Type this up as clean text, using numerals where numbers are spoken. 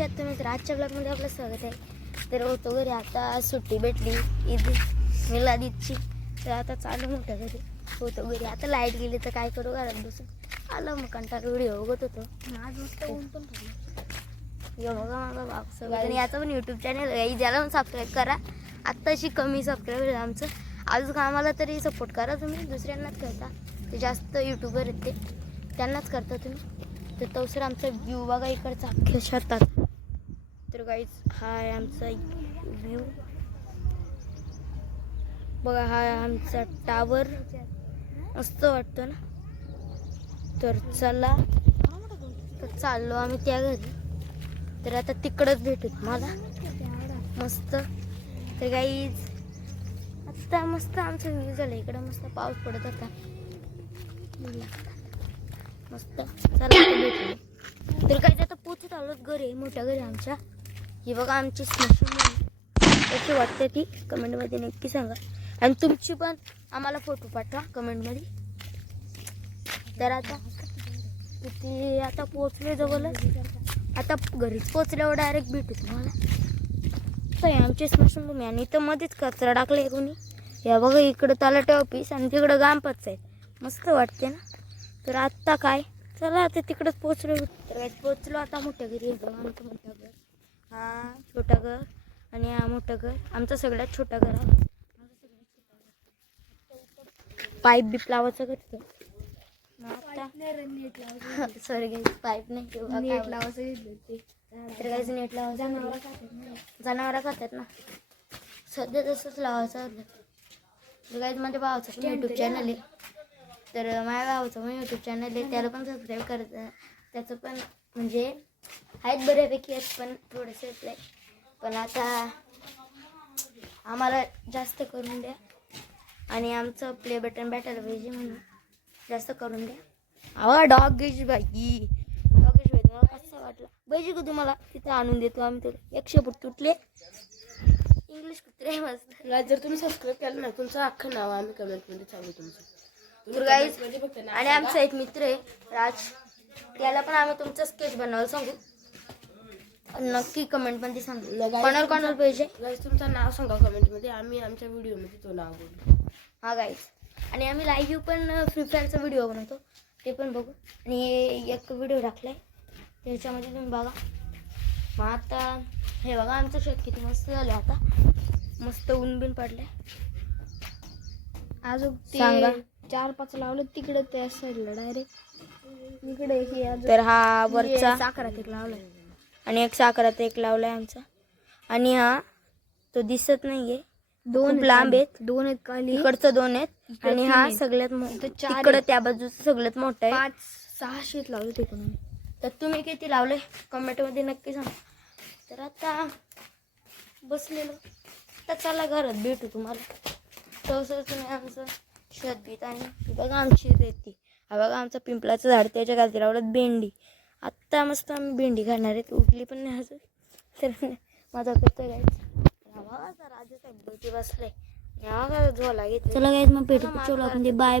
कशा आहात तुम्ही? तर आजच्या ब्लॉगमध्ये आपलं स्वागत आहे. तर होतो घरी आता सुट्टी भेटली ईद मिलादीची, तर आता चालू मोठ्या घरी होतो घरी. आता लाईट गेली तर काय करू, घरात बसून आलं मग कंटाळा व्हिडिओ बघत होतो. आज मस्त ऊन पण पडलं. यो बघा माझा भाऊ सगळं. याचं पण यूट्यूब चॅनल आहे, त्याला पण सबस्क्राईब करा. आत्ताशी कमी सबस्क्राईब आहे आमचं. अजून आम्हाला तरी सपोर्ट करा तुम्ही, दुसऱ्यांनाच करता. ते जास्त यूट्यूबर आहेत ते, त्यांनाच करता तुम्ही. तर तवसर आमचा व्ह्यू बघा इकडचा अख्ख्या शेतात. तर गाईज हा आहे आमचा व्ह्यू बघा. हा आहे आमचा टावर, मस्त वाटतो ना. तर चला, तर चाललो आम्ही त्या घरी. तर आता तिकडंच भेटू मला मस्त. तर गाईज आता मस्त आमचं व्ह्यू झालं. इकडं मस्त पाऊस पडत होता मस्त. चला आता भेटू. तर काय आता पोचत आलो घरी, मोठ्या घरी आमच्या. ही बघा आमची स्मशानभूमी कशी वाटते ती कमेंटमध्ये नक्की सांगा. आणि तुमची पण आम्हाला फोटो पाठवा कमेंटमध्ये. तर आता किती आता पोचले जवळच, आता घरीच पोचल्यावर डायरेक्ट भेटू तुम्हाला. तर आमची स्मशानभूमी आणि इथं मध्येच कचरा टाकले कोणी. या बघा इकडं तलाठी ऑफिस आणि तिकडं ग्रामपंचायत आहे, मस्त वाटते ना. तर आत्ता काय, चला आता तिकडंच पोचलो. तर पोचलो आता मोठ्या घरी. बघा आमचं मोठं घर, हा छोटा घर आणि हा मोठं घर. आमचं सगळ्यात छोटा घर आहे. पाईप बीप लावायचं करतो सॉरी गाईज, पाईप नाही नेट लावायचं. तर गाईज नेट लावायचं, जनावरं खातात ना, सध्या तसंच लावायचं. तर गाईज माझ्या भावाचं यूट्यूब चॅनल आहे. तर माझ्या भावाचं पण यूट्यूब चॅनल आहे, त्याला पण सबस्क्राईब करायचं. त्याचं पण म्हणजे आहेत बऱ्यापैकी आहेत, पण थोडंसं येतलं आहे. पण आता आम्हाला जास्त करून द्या आणि आमचं प्ले बटन भेटायला पाहिजे, म्हणून जास्त करून द्या. अहो डॉगेश बाई, डॉगेश बाई तुम्हाला कसं वाटलं पाहिजे का तुम्हाला? तिथं आणून देतो आम्ही. तुला 100 फूट तुटले इंग्लिश कुत्रे मस्त. जर तुम्ही सबस्क्राईब केलं ना, तुमचं अख्खं नाव आम्ही कमेंटमध्ये सांगू तुमचं. आणि आमचा एक मित्र आहे राज, त्याला पण आम्ही तुमचं स्केच बनवायला सांगू. नक्की कमेंटमध्ये सांगू कोणाला कोणाला पाहिजे. तुमचं नाव सांगा कमेंटमध्ये, आम्ही आमच्या व्हिडिओमध्ये तो नाव बोलू. हा गाईज, आणि आम्ही लाईव्ह पण फ्री फायरचा व्हिडिओ बनवतो, ते पण बघू. आणि एक व्हिडिओ टाकलाय त्याच्यामध्ये तुम्ही बघा. मग आता हे बघा आमचं शेत किती मस्त झालं. आता मस्त ऊन बिन पडलंय. अजून सांगा 4-5 लावलं तिकडे त्या साईडला डायरेक्ट इकडे. तर हा वरचा साखरात एक लावलाय आणि एक साखरात एक लावलाय आमचा. आणि हा तो दिसत नाहीये, दोन लांब आहेत. 2 आहेत खाली, इकडचं 2 आहेत आणि हा सगळ्यात मोठा इकडं त्या बाजूचं सगळ्यात मोठा आहे. 5-6 शेत लावले ते पण. तर तुम्ही किती लावले कमेंटमध्ये नक्की सांगा. तर आता बसलेलो, तर चला घरात भेटू तुम्हाला. तसं तुम्ही आमचं शेत बीत. आणि बघा आमची रेती, हा बघा आमचं पिंपळाचं झाड, त्याच्या खाली लावलं भेंडी. आत्ता मस्त आम्ही भेंडी खाणार आहेत, उठली पण नाही अजून. तर माझा करतो गाईज. राजासाहेब बसले, झोला घेतला. चला गाईज मग भेटू. Bye bye.